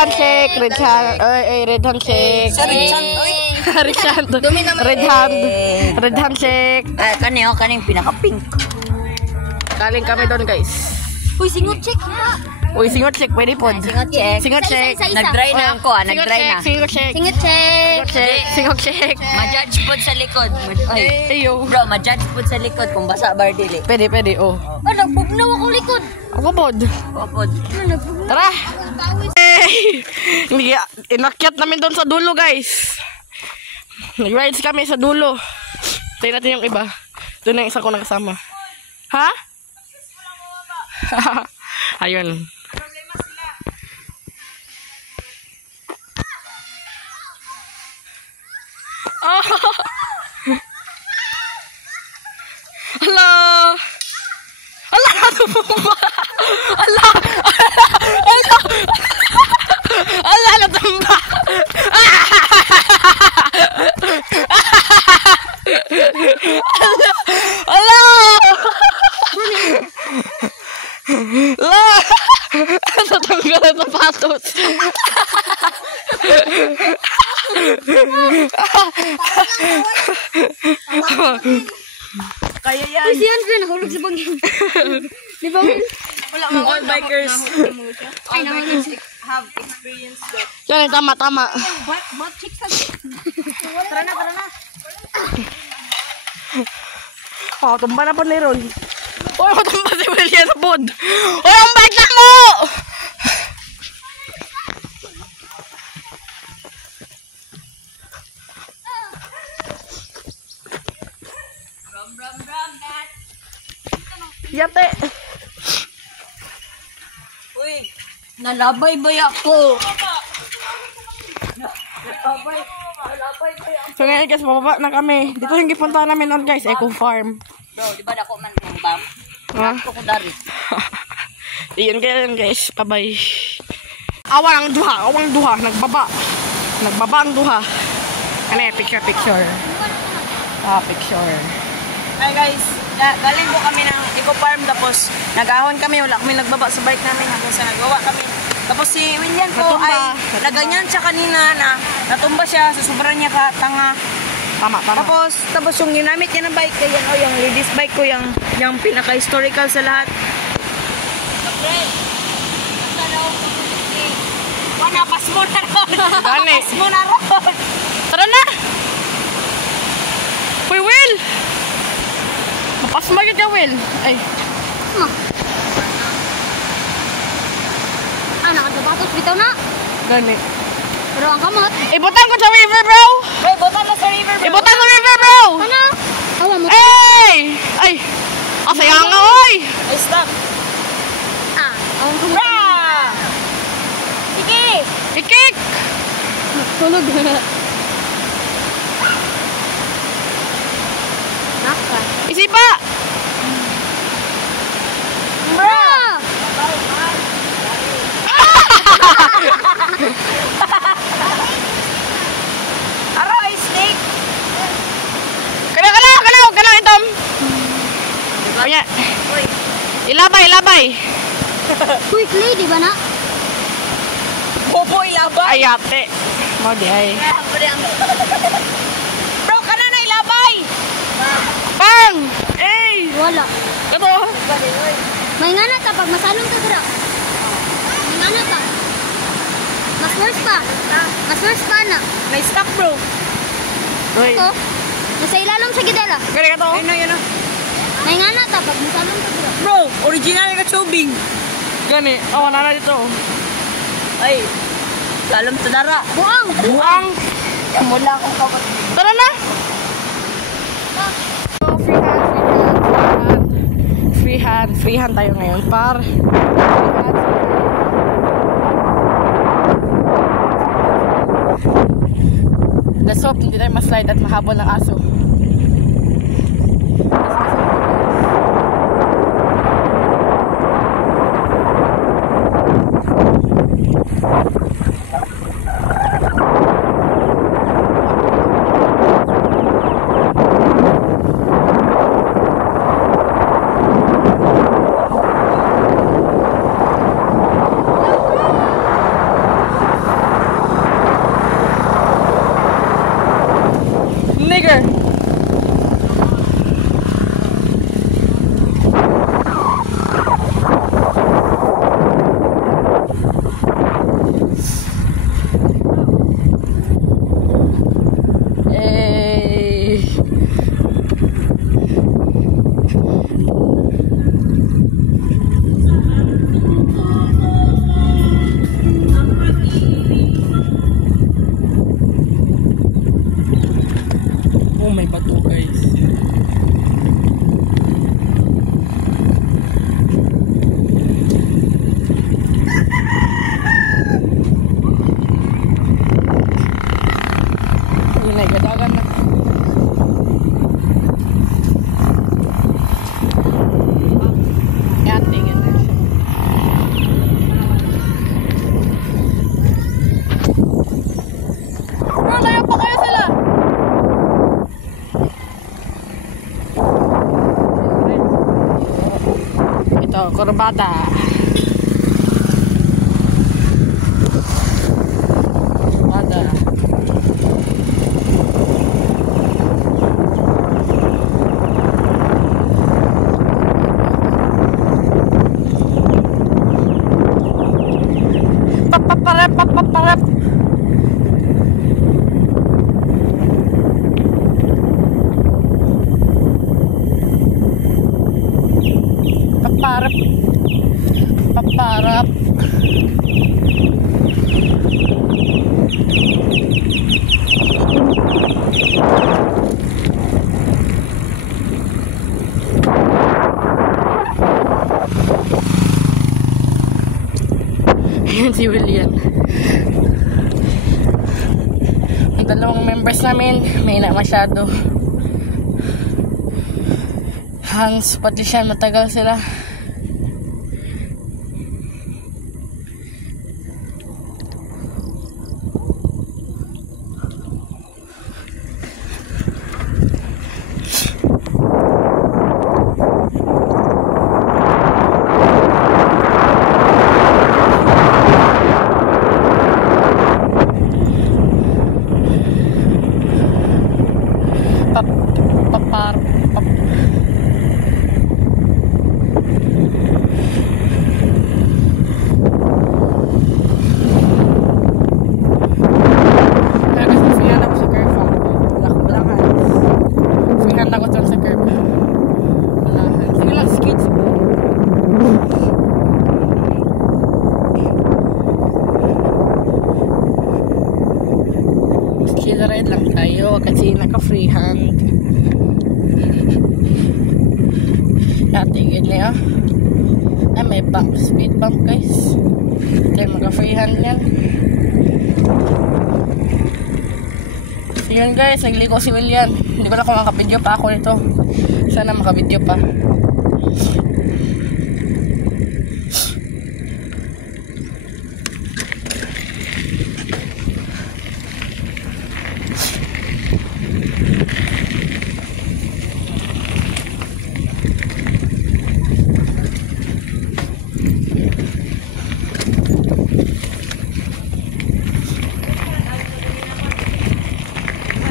Handshake, red hand. Oy, red handshake. Red hand, oy. Red hand. Red hand. Red handshake. Kaning pinaka-pink. Galing kami doon, guys. Uy, singot check. Uy, singot check, pwede po. Singot check. Nag-dry na ako, nag-dry na. Singot check. Singot check. Singot check. Ma-judge po sa likod. Ayo. Bro, ma-judge po sa likod kung basa ba dili. Pwede, oh. Nagbugnaw ako likod. Ako pod. Popod. Tara. Inakyat namin doon sa dulo, guys. Nag-rides kami sa dulo. Tayo natin yung iba. Doon na yung isa ko nakasama. Ha? Ayun. Oh. Hello. Ala, natumba. Ala. Ala. Ala, natumba. Ala. La. Natanggal ang sapatos. Kaya yan. Uy, siyan ko nahulog sa bangin. Di ba? Wala mga bikers. Ay, nahulog. Have experienced that. Yan, tama. What chicks again? Tara na. Oh, tumba na po ni Ron. Oh, tumba si William sa pod. Oh, ang bait na mo! Yate. Uy, nalabay ba ako? So ngayon guys, bababa na kami. Dito yung gipunta namin on guys, Eco Farm. Bro, di ba dako man ng bam? Ha? Ako ko dari. Iyon ganyan guys, bye-bye. Awang duha, nagbaba ang duha. Ano eh, picture. Picture. Hi guys, galing po kami ng Eco Farm tapos nag-ahon kami, wala kami nagbaba sa bike namin hanggang sa nagawa kami. Tapos si William po Natumba. ay naganyan siya kanina na natumba siya sa sobrang niya katanga. Tama. Tapos yung ginamit niya ng bike, yan o yung ladies bike ko, yung pinaka-historical sa lahat. Wala, pas mo na ron. Gani. Pas mo na ron. Tara na! Uy, Will! Mapasma ka, Will. Ay. Nakadabatos bitaw na. Gani. Pero ang kamot. Ibutan ko sa river, bro! Bro, bota mo sa river, bro. Ibutan sa river, bro! Ano? Awa mo. Ay! Ay! Sayang nga, oy! Ay, stop. Awa mo. Bra! Sige! Ikik! Tulog. Naka. Isipa! Bra! Aroy, snake! Kana, itom! Kanya. Ilabay! Quick lady ba na? Boboy, labay! Ay, ate. Mo di ay. Bro, ka na ilabay! Pang! Ey! Wala. Ito. May nga na ka pag masalong ka dira. May nga na ka. Mas worse pa. Mas worse pa na. May stock, bro. Uy. Ito. Nasa ilalom sa gidala. Gani ka to? Ayun na. May nga na ka pag masalong ka dira. Bro, original ka tubing. Gani. Oh, nana dito. Ay, lalom sa dara. Buang. Mula akong kapat. Tara na! Free hand tayo ngayon, par. Let's hope hindi tayo maslide at mahabol ng aso. Kurbada. Kurbada. Papaparap, papaparap. Paparap. Paparap. Ayan si William. Ang dalawang members namin, may na masyado. Hans, pati siya, matagal sila. Ride lang tayo kasi naka-freehand. Natigil niya. Ay, may bump, speed bump guys. Kaya maka-freehand yan. So yun guys, nagligo si William. Hindi ba na ako makapidyo pa ako nito. Sana makapidyo pa.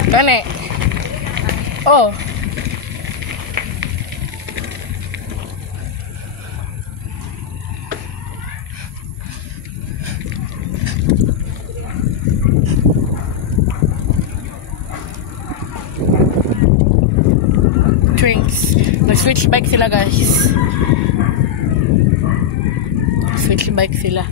Kane. Oh. Drinks. Nag-switch bike sila guys. Switch bike sila.